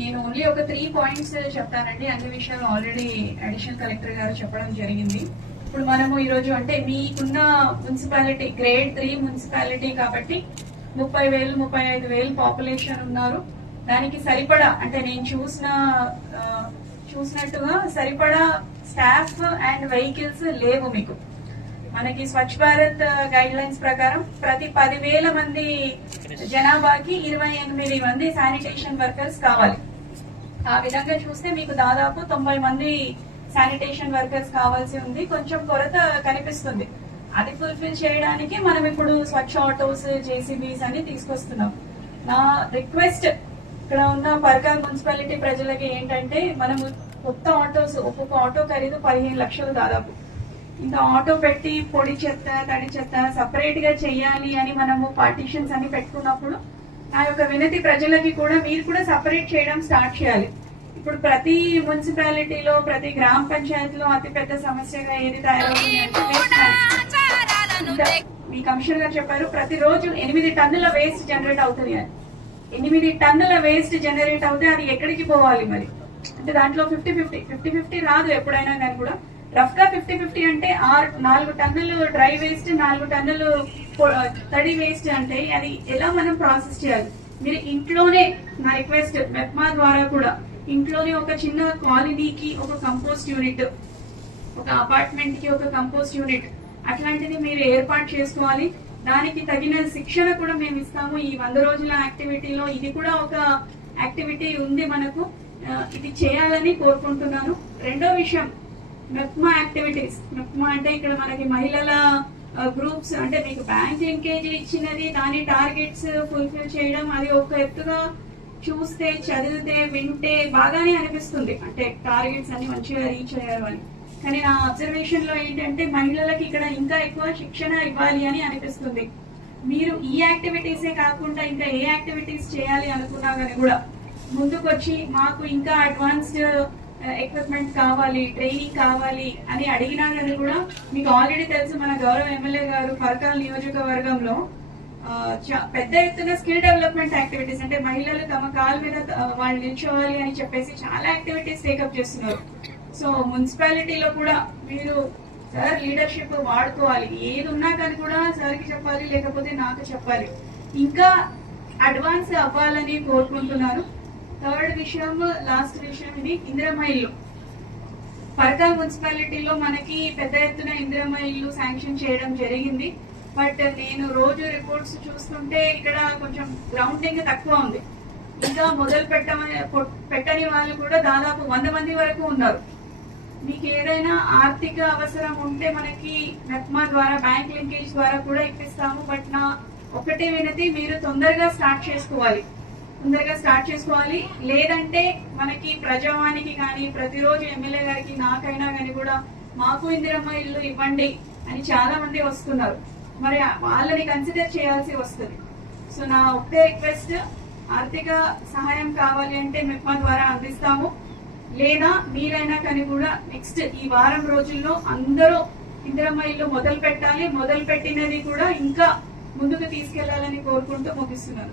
నేను ఓన్లీ ఒక 3 పాయింట్స్ చెప్తానండి. అన్ని విషయాలు ఆల్రెడీ అడిషనల్ కలెక్టర్ గారు చెప్పడం జరిగింది. ఇప్పుడు మనము ఈరోజు అంటే మీకున్న మున్సిపాలిటీ గ్రేడ్ 3 మున్సిపాలిటీ కాబట్టి 30,000 35,000 పాపులేషన్ ఉన్నారు. దానికి సరిపడా అంటే నేను చూసినట్టుగా సరిపడా స్టాఫ్ అండ్ వెహికల్స్ లేవు మీకు. మనకి స్వచ్ఛ భారత్ గైడ్ లైన్స్ ప్రకారం ప్రతి 10,000 మంది జనాభాకి 28 మంది శానిటేషన్ వర్కర్స్ కావాలి. ఆ విధంగా చూస్తే మీకు దాదాపు 90 మంది శానిటేషన్ వర్కర్స్ కావాల్సి ఉంది. కొంచెం కొరత కనిపిస్తుంది. అది ఫుల్ఫిల్ చేయడానికి మనం ఇప్పుడు స్వచ్ఛ ఆటోస్, జేసీబీస్ అని తీసుకొస్తున్నాం. నా రిక్వెస్ట్ ఇక్కడ ఉన్న పర్కాల్ మున్సిపాలిటీ ప్రజలకి ఏంటంటే, మనము కొత్త ఆటోస్, ఒక్కొక్క ఆటో ఖరీదు 15 లక్షలు దాదాపు. ఇంకా ఆటో పెట్టి పొడి చెత్త, తడి చెత్త సపరేట్ గా చెయ్యాలి అని మనము పార్టీషన్స్ అని పెట్టుకున్నప్పుడు నా యొక్క వినతి ప్రజలకి కూడా మీరు కూడా సపరేట్ చేయడం స్టార్ట్ చేయాలి. ఇప్పుడు ప్రతి మున్సిపాలిటీలో, ప్రతి గ్రామ పంచాయతీలో అతిపెద్ద సమస్యగా ఏది తయారవుతుంది అంటే మీ కమిషనర్ గారు చెప్పారు, ప్రతిరోజు 8 టన్నుల వేస్ట్ జనరేట్ అవుతుంది అని. 8 టన్నుల వేస్ట్ జనరేట్ అవుతే అది ఎక్కడికి పోవాలి మరి? అంటే దాంట్లో 50-50 రాదు ఎప్పుడైనా కానీ కూడా. రఫ్ గా 50-50 అంటే 4 టన్నులు డ్రై వేస్ట్, 4 టన్నులు తడి వేస్ట్ అంటే అది ఎలా మనం ప్రాసెస్ చేయాలి? మీరు ఇంట్లోనే, నా రిక్వెస్ట్ మెప్మా ద్వారా కూడా, ఇంట్లోనే ఒక చిన్న కాలనీకి ఒక కంపోస్ట్ యూనిట్, ఒక అపార్ట్మెంట్ కి ఒక కంపోస్ట్ యూనిట్ అట్లాంటిది మీరు ఏర్పాటు చేసుకోవాలి. దానికి తగిన శిక్షణ కూడా మేము ఇస్తాము. ఈ 100 రోజుల యాక్టివిటీలో ఇది కూడా ఒక యాక్టివిటీ ఉంది మనకు. ఇది చేయాలని కోరుకుంటున్నాను. రెండో విషయం, మెప్మా యాక్టివిటీస్. మెప్మా అంటే ఇక్కడ మనకి మహిళల గ్రూప్స్, అంటే మీకు బ్యాంక్ లింకేజ్ ఇచ్చినది, దాని టార్గెట్స్ ఫుల్ఫిల్ చేయడం అది ఒక ఎత్తుగా చూస్తే, చదివితే, వింటే బాగానే అనిపిస్తుంది. అంటే టార్గెట్స్ అన్ని మంచిగా రీచ్ అయ్యారు అని. కానీ నా అబ్జర్వేషన్ లో ఏంటంటే మహిళలకి ఇక్కడ ఇంకా ఎక్కువ శిక్షణ ఇవ్వాలి అని అనిపిస్తుంది. మీరు ఈ యాక్టివిటీసే కాకుండా ఇంకా ఏ యాక్టివిటీస్ చేయాలి అనుకున్నా కానీ కూడా ముందుకొచ్చి మాకు ఇంకా అడ్వాన్స్డ్ ఎక్విప్మెంట్ కావాలి, ట్రైనింగ్ కావాలి అని అడిగినా కానీ కూడా, మీకు ఆల్రెడీ తెలుసు మన గౌరవ ఎమ్మెల్యే గారు పర్కాల్ నియోజకవర్గంలో పెద్ద ఎత్తున స్కిల్ డెవలప్మెంట్ యాక్టివిటీస్, అంటే మహిళలు తమ కాళ్ళ మీద వాళ్ళు నిల్చోవాలి అని చెప్పేసి చాలా యాక్టివిటీస్ టేకప్ చేస్తున్నారు. సో మున్సిపాలిటీలో కూడా మీరు సార్ లీడర్షిప్ వాడుకోవాలి. ఏది ఉన్నా కానీ కూడా సార్కి చెప్పాలి, లేకపోతే నాకు చెప్పాలి. ఇంకా అడ్వాన్స్ అవ్వాలని కోరుకుంటున్నాను. థర్డ్ విషయం, లాస్ట్ విషయం, ఇది ఇందిరమ్మ ఇల్లు. పర్కాల్ మున్సిపాలిటీలో మనకి పెద్ద ఎత్తున ఇందిరమ్మ ఇల్లు శాంక్షన్ చేయడం జరిగింది. బట్ నేను రోజు రిపోర్ట్స్ చూస్తుంటే ఇక్కడ కొంచెం గ్రౌండింగ్ తక్కువ ఉంది. ఇంకా మొదలు పెట్టని వాళ్ళు కూడా దాదాపు 100 మంది వరకు ఉన్నారు. మీకు ఏదైనా ఆర్థిక అవసరం ఉంటే మనకి మెప్మా ద్వారా, బ్యాంక్ లింకేజ్ ద్వారా కూడా ఇప్పిస్తాము. బట్ నా ఒకటే వినతి, మీరు తొందరగా స్టార్ట్ చేసుకోవాలి. లేదంటే మనకి ప్రజావానికి కానీ, ప్రతిరోజు ఎమ్మెల్యే గారికి, నాకైనా కానీ కూడా మాకు ఇందిరమ్మ ఇల్లు ఇవ్వండి అని చాలా మంది వస్తున్నారు. మరి వాళ్ళని కన్సిడర్ చేయాల్సి వస్తుంది. సో నా ఒకే రిక్వెస్ట్, ఆర్థిక సహాయం కావాలి అంటే మెప్మా ద్వారా అందిస్తాము. లేదా మీరైనా కానీ కూడా నెక్స్ట్ ఈ వారం రోజుల్లో అందరూ ఇందిరమ్మ ఇల్లు మొదలు పెట్టాలి. మొదలు పెట్టినది కూడా ఇంకా ముందుకు తీసుకెళ్లాలని కోరుకుంటూ ముగిస్తున్నాను.